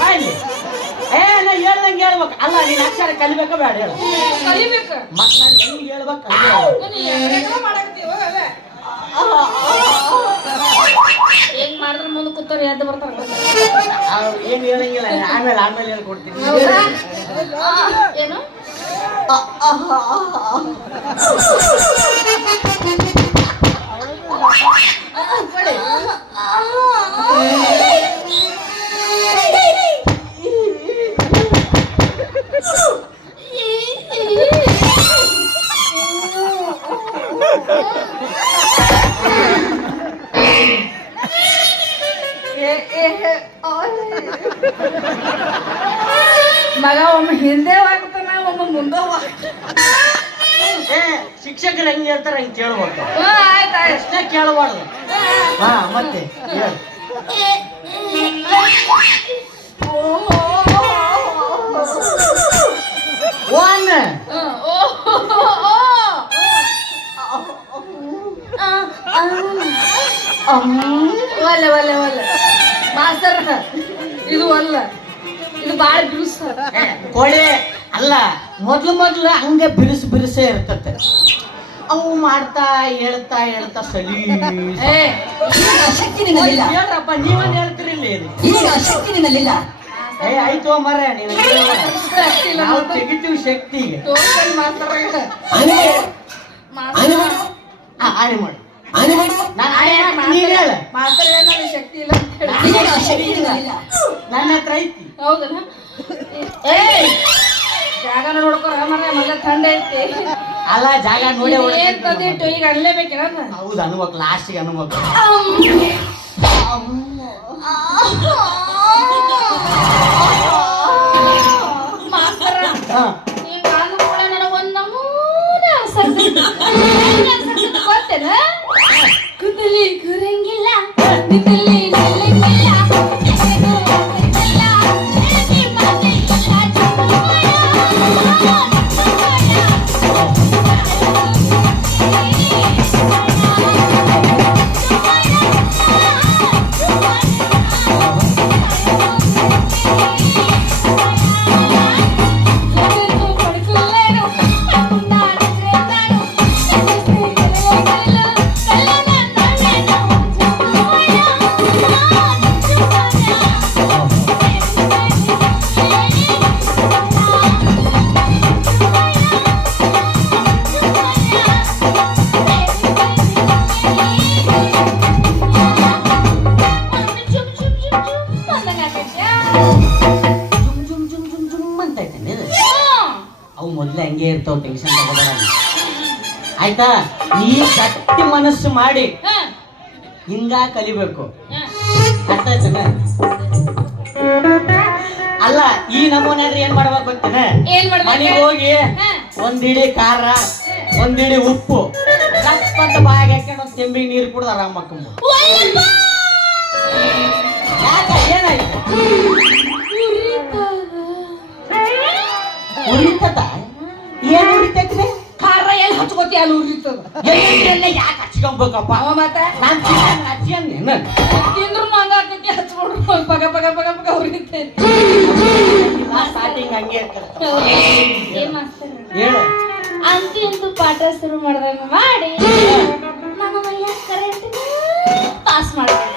ಬಾಯಿ ಏ ನಾ ಹೇಳ್ದಂಗೆ ಹೇಳ್ಬೇಕು. ಅಲ್ಲ ನೀನ್ ಅಕ್ಷರ ಕಲಿಬೇಕ ಬೇಡ ಹೇಳು. ಕಲಿಬೇಕು ಮತ್ ನಾನು ಹೆಂಗ್ ಹೇಳ್ಬೇಕು ಹೆಂಗ್ ಮಾಡಿದ್ರೆ ಮುಂದೆ ಕೂತವ್ರು ಎದ್ದು ಬರ್ತಾರ. ಏನ್ ಹೇಳಂಗಿಲ್ಲ, ಆಮೇಲೆ ಹೇಳ್ಕೊಡ್ತೀನಿ. ಏನು ಮಗ ಒಮ್ಮೆ ಹಿಂದೆ ಹೋಗ್ತಾನ ಒಮ್ಮೆ ಮುಂದೆ ಶಿಕ್ಷಕರು ಹೆಂಗ್ ಹೇಳ್ತಾರ ಹಂಗ್ ಕೇಳ್ಬೇಕು. ಆಯ್ತು ಅಷ್ಟೇ ಕೇಳಬಾರ್ದು. ಹಾ ಮತ್ತೆ ಹೇಳು. ಒನ್ ಒಲ್ಲೆ ಒಲ್ಲೆ ಒಲ್ಲೆ ಮಾಸ್ತರ್ ಇದು ಅಲ್ಲ, ಇದು ಬಾಳ ಬಿರುಸ ಕೋಳಿ ಅಲ್ಲ. ಮೊದ್ಲು ಹಂಗೆ ಬಿರುಸೇ ಇರ್ತತೆ. ಅವು ಮಾಡ್ತಾ ಹೇಳ್ತಾ ಸಲಿ ಶಕ್ತಿ ನಿನ್ನಲ್ಲಿಲ್ಲ. ಹೇಳ್ರಪ್ಪ ನೀವನ್ ಹೇಳ್ತೀರಿ ಇಲ್ಲಿ. ಈಗ ಶಕ್ತಿ ನಿನ್ನಲ್ಲಿಲ್ಲ. ಆಯ್ತು ಮರ ನೀನು ನಾವು ತೆಗಿತೀವಿ ಶಕ್ತಿ. ಆಣೆ ಮಾಡು. ಮಾಸ್ತರ್ ಏನಾದ್ರು ಶಕ್ತಿ ಇಲ್ಲ ನನ್ನ ಹತ್ರ ಐತಿ. ಹೌದಲ್ಲ ಜಾಗ ನೋಡ್ಕೊರ ಮರ ಮಗ ಥಂಡ ಐತಿ. ಅಲ್ಲ ಜಾಗ ನೋಡಿ ಏನ್ ತಂದಿಟ್ಟು ಈಗ ಅನ್ಲೇಬೇಕೇನ? ಹೌದು ಅನ್ಬೇಕು, ಲಾಸ್ಟಿಗೆ ಅನ್ಬೇಕು. ಮಾಸ್ತರ ಹಿಂಗ ಅಂದ ಕೂಡ ನನಗ ಒಂದ್ ನಮೂನೆ ಗೊತ್ತೇನ? ಕುದಲಿ ಕುರಂಗಿಲ್ಲ ನಿಕ್ಕಲಿ ನಿಲ್ಲಂಗಿಲ್ಲ ಅವು ಮೊದ್ಲು ಹಂಗೆ ಇರ್ತಾವ, ಟೆನ್ಷನ್ ತಗೋಬೇಡ. ಆಯ್ತಾ? ನೀ ಗಟ್ಟಿ ಮನಸ್ಸು ಮಾಡಿ ಹಿಂಗ ಕಲಿಬೇಕು. ಅರ್ಥ ಆಯ್ತನ? ಅಲ್ಲ ಈ ನಮೂನಾದ್ರೆ ಏನ್ ಮಾಡ್ಬೇಕು ಗೊತ್ತೇನ? ಮನೆಗೆ ಹೋಗಿ ಒಂದಿಡಿ ಖಾರ ಒಂದಿಡಿ ಉಪ್ಪು ರಕ್ತ ಬಾಯಿಗೆ ಹಾಕೊಂಡು ಒಂದ್ ತೆಂಬಿಗೆ ನೀರು ಕುಡ್ದು ಆರಾಮ್ ಮಕ್ಕಂಬ. ಏನಾಯ್ತು? ಉರಿತದ? ಏನ್ ಉರಿತೈತ್ರಿ? ಖಾರ ಎಲ್ಲಿ ಹಚ್ಕೋತಿ ಅಲ್ಲಿ ಉರಿತದ. ಯಾಕೆ ಹಚ್ಕೊಬೇಕಪ್ಪ? ಮತ್ತೆ ನಾನ್ ಹಚ್ಚಿ ಅಂದೇನ ತಿಂದ್ರು ಹಂಗಾಕೈತಿ, ಹಚ್ಕೊಂಡ್ರು ಪಗ ಪಗ ಪಗ ಪಗ ಉರಿತೈತಿ. ಸ್ಟಾರ್ಟಿಂಗ್ ಹಂಗೆ ಹೇಳು ಅಂತೂ ಇಂತೂ ಪಾಠ ಶುರು ಮಾಡ್ದಂಗ ಮಾಡಿ ನನ್ನ ಮೈಯ ಕರೆಂಟ್ ಪಾಸ್ ಮಾಡ್ತಾರೆ.